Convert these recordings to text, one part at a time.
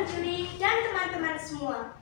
Dewan Juri, dan teman-teman semua.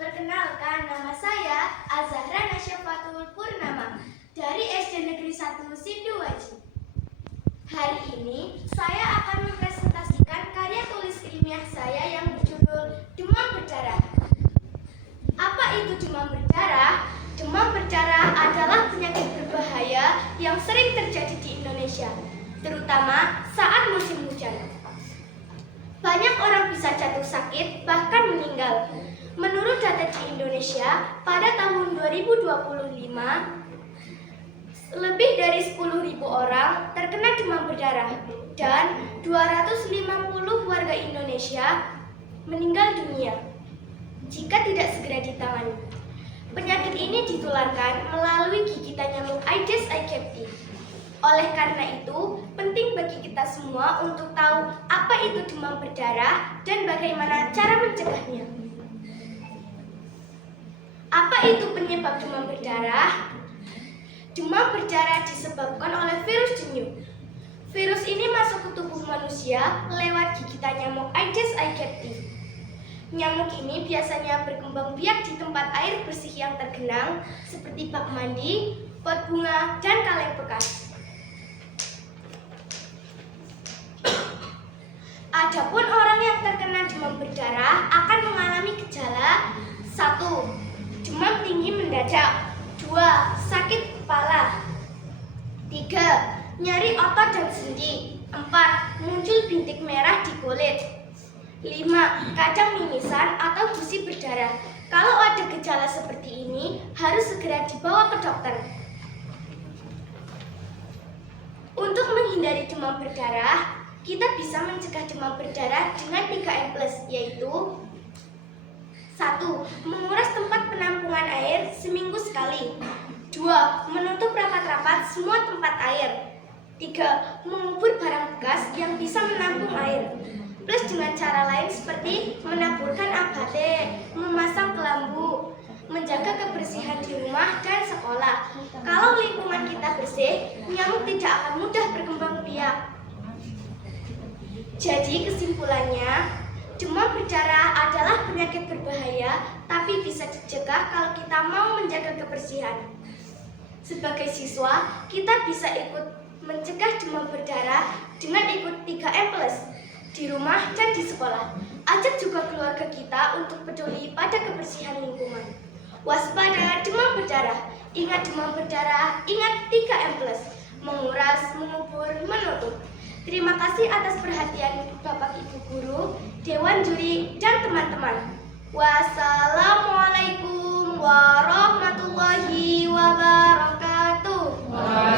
Perkenalkan, nama saya Azahra Nasyafatul Purnama dari SD Negeri 1 Sidoarjo. Hari ini saya akan mempresentasikan karya tulis ilmiah saya yang berjudul Demam Berdarah. Apa itu demam berdarah? Demam berdarah adalah penyakit berbahaya yang sering terjadi di Indonesia, terutama saat musim hujan. Banyak orang bisa jatuh sakit, bahkan meninggal. Menurut data di Indonesia, pada tahun 2025, lebih dari 10.000 orang terkena demam berdarah dan 250 warga Indonesia meninggal dunia jika tidak segera ditangani. Penyakit ini ditularkan melalui gigitan nyamuk Aedes aegypti. Oleh karena itu, penting bagi kita semua untuk tahu apa itu demam berdarah dan bagaimana cara mencegahnya. Apa itu penyebab demam berdarah? Demam berdarah disebabkan oleh virus dengue. Virus ini masuk ke tubuh manusia lewat gigitan nyamuk Aedes aegypti. Nyamuk ini biasanya berkembang biak di tempat air bersih yang tergenang seperti bak mandi, pot bunga, dan kaleng bekas. Adapun orang yang terkena demam berdarah akan mengalami gejala 1. Demam tinggi mendadak. 2. Sakit kepala. 3. Nyeri otot dan sendi. 4. Muncul bintik merah di kulit. 5. Kadang mimisan atau gusi berdarah. Kalau ada gejala seperti ini, harus segera dibawa ke dokter. Untuk menghindari demam berdarah, kita bisa mencegah demam berdarah dengan 3M+, yaitu 1. Menguras tempat penampungan air seminggu sekali. 2. Menutup rapat-rapat semua tempat air. 3. Mengubur barang bekas yang bisa menampung air. Plus dengan cara lain seperti menaburkan abate, memasang kelambu, menjaga kebersihan di rumah dan sekolah. Kalau lingkungan kita bersih, nyamuk tidak akan mudah berkembang biak. Jadi kesimpulannya, demam berdarah adalah penyakit berbahaya, tapi bisa dicegah kalau kita mau menjaga kebersihan. Sebagai siswa, kita bisa ikut mencegah demam berdarah dengan ikut 3M+, di rumah dan di sekolah. Ajak juga keluarga kita untuk peduli pada kebersihan lingkungan. Waspada demam berdarah. Ingat demam berdarah, ingat 3M+, menguras, mengubur, menutup. Terima kasih atas perhatian Bapak Ibu Guru, Dewan Juri, dan teman-teman. Wassalamualaikum warahmatullahi wabarakatuh.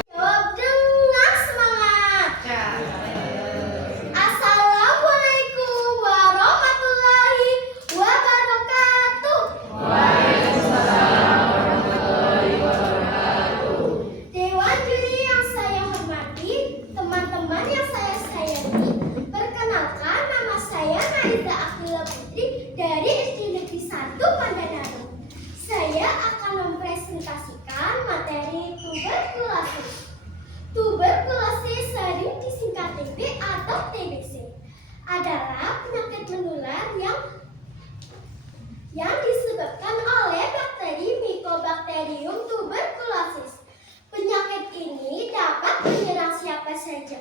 Jawab dengan semangat. Assalamualaikum warahmatullahi wabarakatuh. Waalaikumsalam warahmatullahi wabarakatuh. Dewan Juri yang saya hormati, teman-teman yang saya sayangi, perkenalkan nama saya Naiza Akila Putri dari SD Negeri 1 Pandanaro. Saya akan mempresentasikan materi tuberkulosis. Tuberkulosis sering disingkat TB atau TBC adalah penyakit menular yang disebabkan oleh bakteri Mycobacterium tuberculosis. Penyakit ini dapat menyerang siapa saja,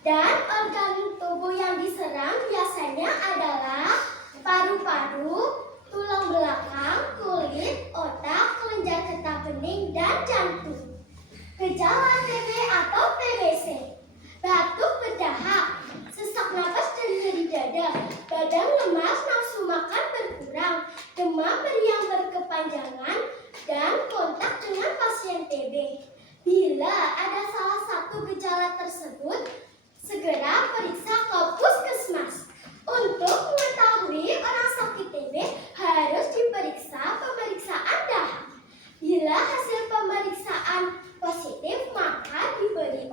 dan organ tubuh yang diserang biasanya adalah paru-paru, tulang belakang, kulit, otak, kelenjar getah bening, dan jantung. Gejala TB atau TBC: batuk berdahak, sesak napas dan nyeri dada, badan lemas, nafsu makan berkurang, demam yang berkepanjangan, dan kontak dengan pasien TB. Bila ada salah satu gejala tersebut, segera periksa ke puskesmas. Untuk mengetahui orang sakit TB harus diperiksa pemeriksaan dahak. Bila hasil pemeriksaan positif, maka diberi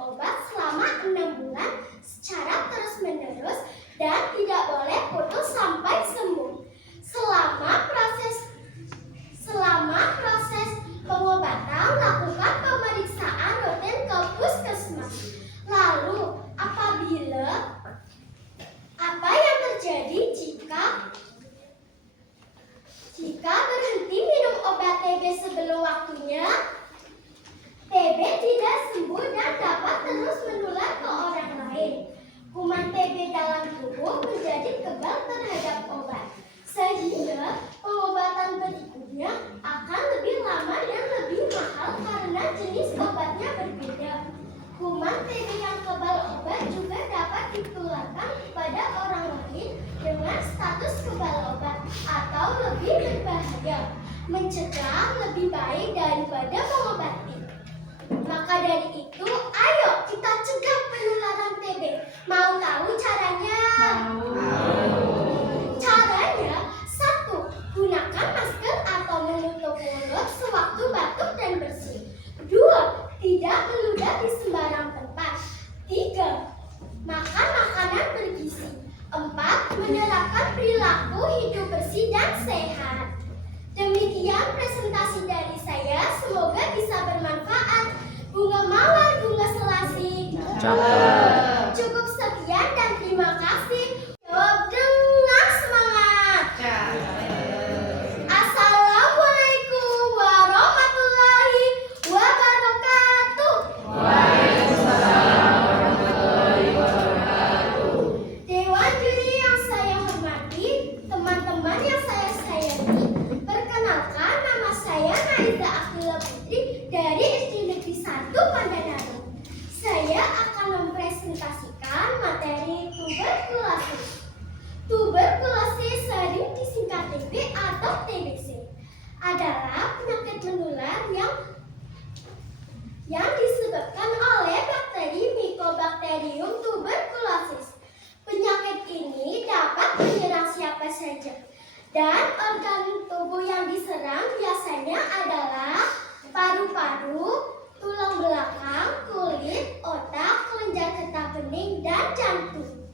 atau lebih berbahaya. Mencegah lebih baik daripada mengobati. Maka dari itu, ayo kita cegah penularan TB. Mau tahu caranya? Caranya, 1. Gunakan masker atau menutup mulut sewaktu batuk dan bersin. 2. Tidak meludah di sembarang tempat. 3. Makan makanan bergizi. 4. Menerapkan perilaku hidup bersih dan sehat. Demikian presentasi dari saya, semoga bisa bermanfaat. Bunga mawar, bunga selasih. Cakep. Cukup sekian dan terima kasih. Jawab dengan semangat. Assalamualaikum warahmatullahi wabarakatuh. Dewan juri yang saya hormati, teman-teman yang saya sayangi, perkenalkan nama saya Naiza Akila Putri dari SD Negeri 1 Pandanarang. Saya akan mempresentasikan materi tuberkulosis. Tuberkulosis sering disingkat TB atau TBC adalah penyakit menular yang disebabkan oleh bakteri Mycobacterium tuberculosis. Penyakit ini dapat menyerang siapa saja, dan organ tubuh yang diserang biasanya adalah paru-paru, tulang belakang, kulit, otak, kelenjar getah bening, dan jantung.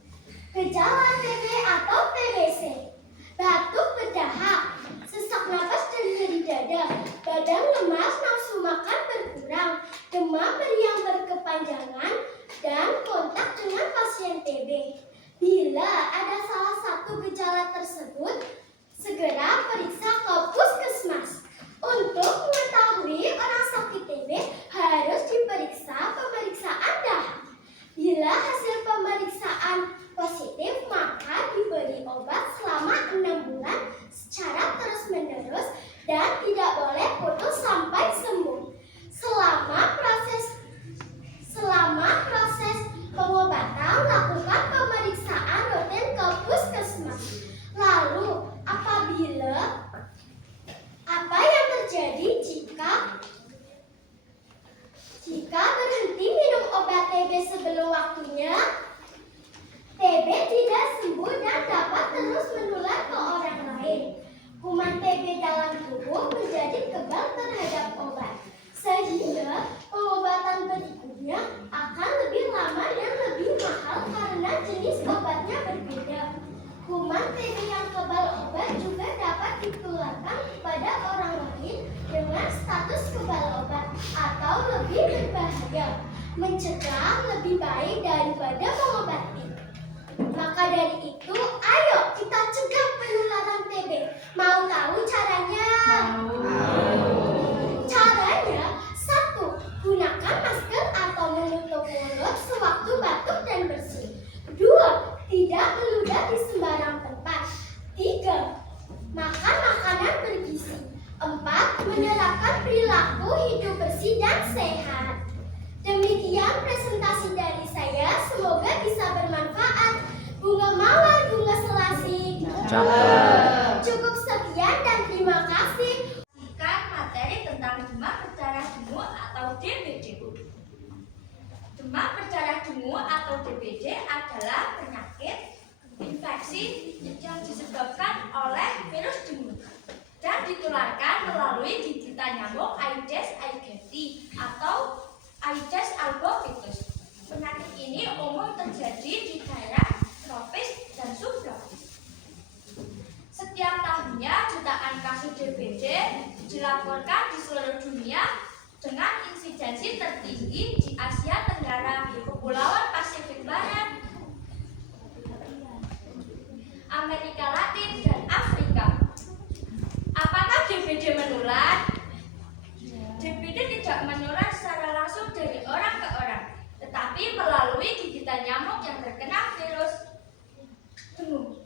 Gejala TB atau TBC: batuk berdahak, sesak napas dan nyeri dada, badan lemas, nafsu makan berkurang, demam meriang berkepanjangan, dan kontak dengan pasien TB. Bila ada salah satu gejala tersebut, segera periksa ke puskesmas. Untuk mengetahui orang sakit TB harus diperiksa pemeriksaan dahak. Bila hasil pemeriksaan positif, maka diberi obat selama 6 bulan secara terus-menerus dan tidak boleh putus sampai sembuh. Selama proses pengobatan, lakukan pemeriksaan rutin ke puskesmas. Lalu, apa yang terjadi jika berhenti minum obat TB sebelum waktunya? TB tidak sembuh dan dapat terus menular ke orang lain. Kuman TB dalam tubuh menjadi kebal terhadap obat, sehingga pengobatan berikutnya akan lebih lama dan lebih mahal karena jenis obatnya berbeda. Kuman TB yang kebal obat juga dapat ditularkan kepada orang lain dengan status kebal obat atau lebih berbahaya. Mencegah lebih baik daripada mengobati. Maka dari itu, ayo kita cegah penularan TB. Mau tahu caranya? Caranya, 1. Gunakan masker atau menutup mulut sewaktu batuk dan bersin. 2. Tidak meludah di sembarang tempat. 3. Makan makanan bergizi. 4. Menerapkan perilaku hidup bersih dan sehat. Demikian presentasi dari saya, semoga bisa bermanfaat. Bunga mawar, bunga selasih. Cakep. Cukup sekian dan terima kasih. Materi tentang demam berdarah dengue atau DBD. Demam berdarah dengue atau DBD adalah penyakit infeksi yang disebabkan oleh virus dengue dan ditularkan melalui gigitan nyamuk Aedes aegypti atau Aedes albopictus. Penyakit ini umum terjadi di daerah tropis dan subtropis. Setiap tahunnya jutaan kasus DBD dilaporkan di seluruh dunia dengan insidensi tertinggi di Asia Tenggara, Kepulauan Pasifik Barat, Amerika Latin, dan Afrika. Apakah DBD menular? DBD tidak menular secara langsung dari orang ke orang, tetapi melalui gigitan nyamuk yang terkena virus dengue.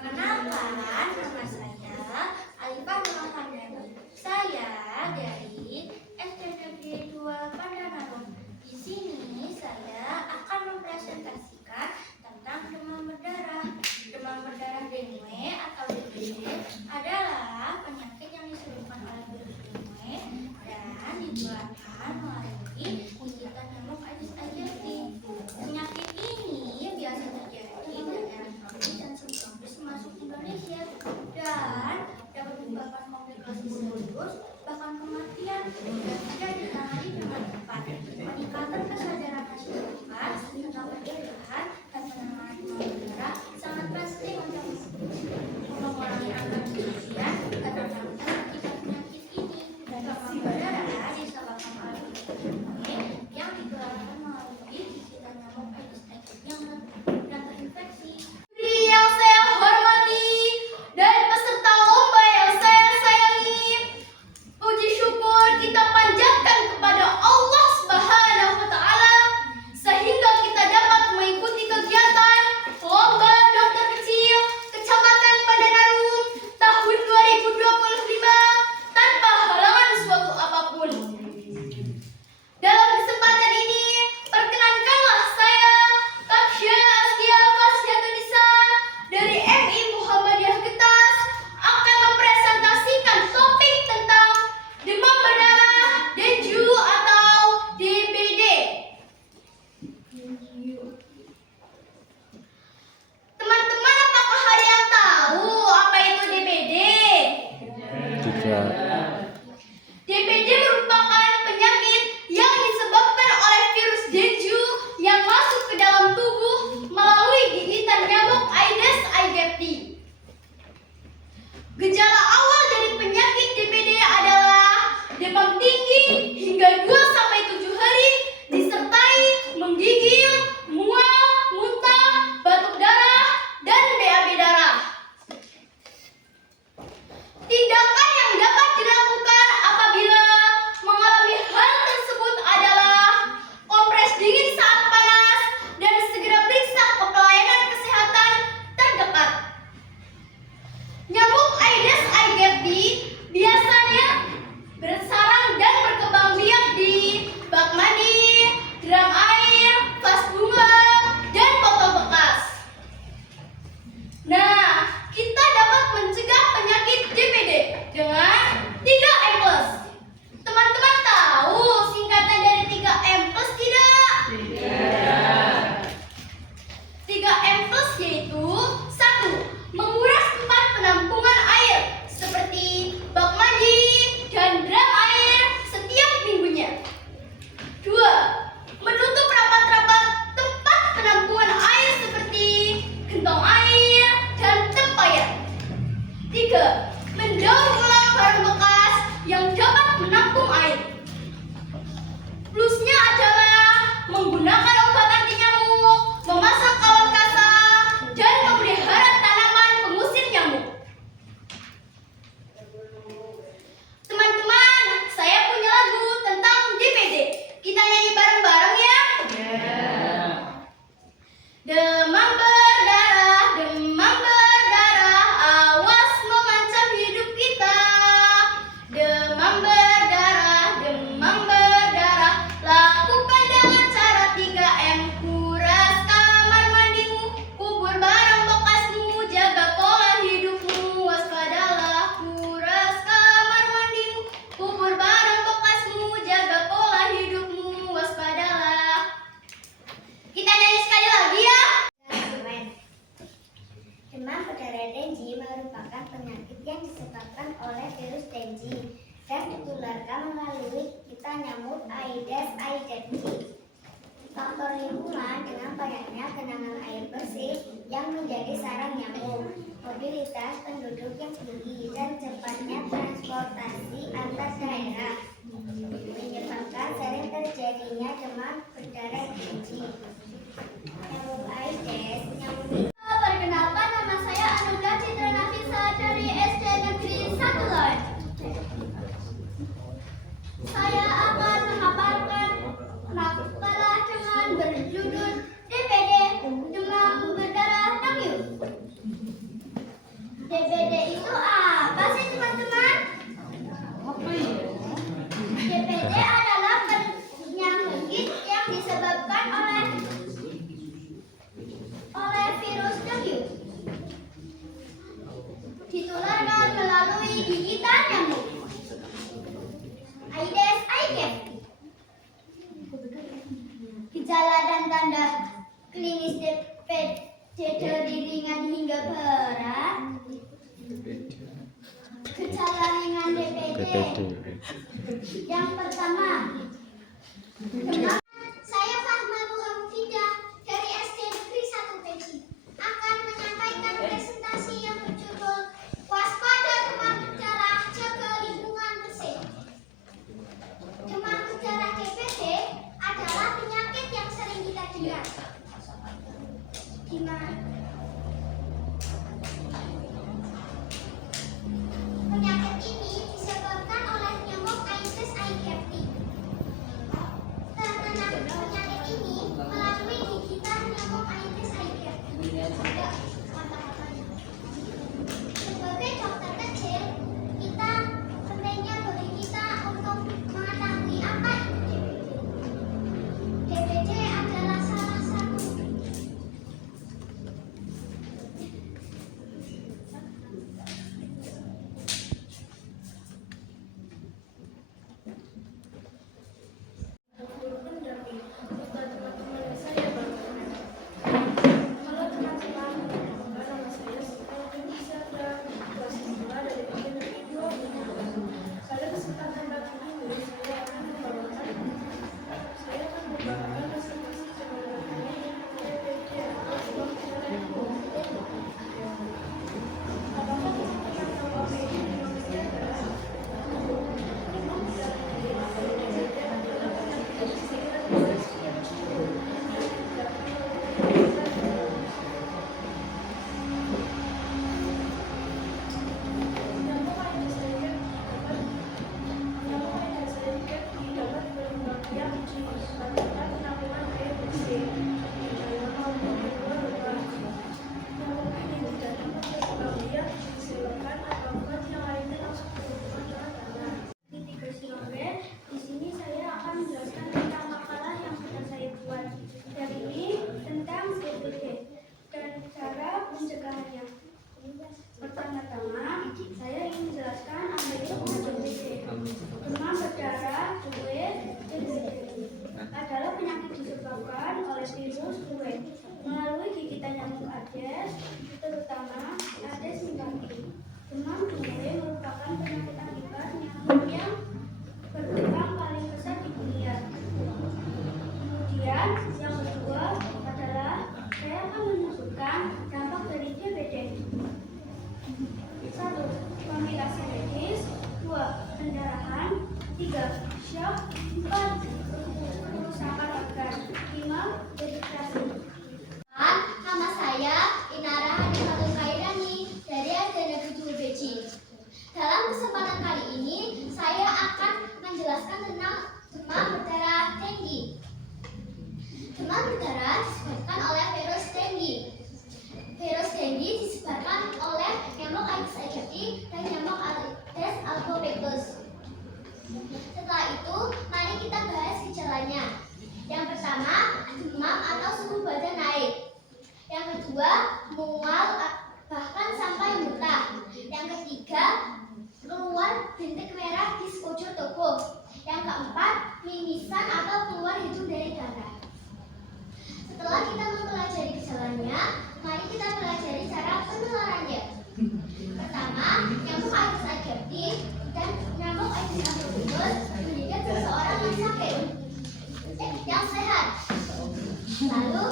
Perkenalkan, nama saya Alifah Nurhandani. Saya dari SD Negeri 2 Pandanarang. Di sini saya akan mempresentasikan tentang demam berdarah. banyaknya genangan air bersih yang menjadi sarang nyamuk, mobilitas penduduk yang tinggi, dan cepatnya transportasi antar daerah menyebabkan sering terjadinya demam berdarah tinggi. Nyamuk Aedes, perkenalkan, nama saya Anugrah Citra Nafisa dari SD Negeri 1 Loy. Saya akan memaparkan makalah dengan berjudul DBD, demam berdarah dengue. DBD itu apa sih teman-teman? DBD adalah penyakit yang disebabkan oleh virus dengue. Ditularkan melalui gigitan nyamuk. Aedes aegypti. Gejala dan tanda klinis DBD dari ringan hingga berat. Gejala ringan DBD. Yang pertama, demam. Saya Fahma Muhamfidah dari SD Negeri 1 Peci akan menyampaikan presentasi yang berjudul Waspada Demam Berdarah, Jaga Lingkungan Bersih. Demam berdarah DBD adalah penyakit yang sering kita dengar. Penyakit ini disebabkan oleh nyamuk Aedes aegypti. Penyakit ini melalui gigitan nyamuk Aedes aegypti. Sebagai dokter kecil, pentingnya bagi kita untuk mengetahui apa itu DBD. DBD adalah salah satu Pertama-tama, saya ingin menjelaskan apa itu DBD. Demam berdarah adalah penyakit disebabkan oleh virus dengue melalui gigitan nyamuk Aedes, terutama Aedes aegypti. Demam dengue merupakan penyakit akibat nyamuk yang berkembang paling besar di dunia. Kemudian yang kedua adalah saya akan menyebutkan dampak dari DBD. 1. Komplikasi medis. 2. Pendarahan. 3. Shock. 4. Kerusakan organ. 5. dehidrasi. Nama saya Inara Hadifatul Khairani dari SD Negeri 2 Beji. Dalam kesempatan kali ini saya akan menjelaskan tentang demam berdarah dengue. Demam berdarah disebabkan oleh virus dengue. Virus dengue disebabkan oleh nyamuk Aedes aegypti dan nyamuk Aedes albopictus. Setelah itu, mari kita bahas gejalanya. Yang pertama, demam atau suhu badan naik. Yang kedua, mual bahkan sampai muntah. Yang ketiga, keluar bintik merah di sekujur tubuh. Yang keempat, mimisan atau keluar hidung dari darah. Setelah kita mempelajari gejalanya, mari kita pelajari cara penularannya. Pertama, nyamuk Aedes aegypti dan nyamuk Aedes albopictus menjadikan seseorang yang sakit, yang sehat. Lalu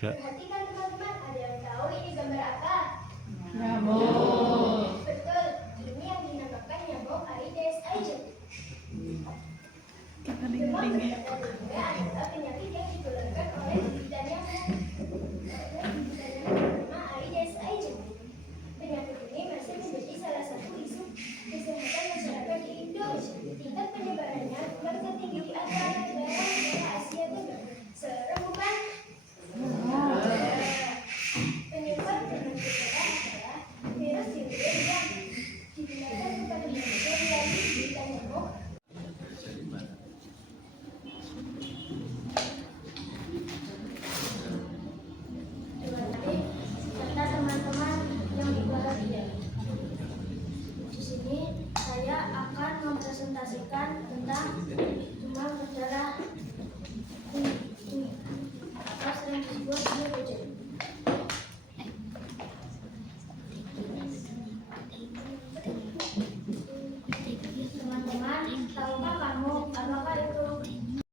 tidak.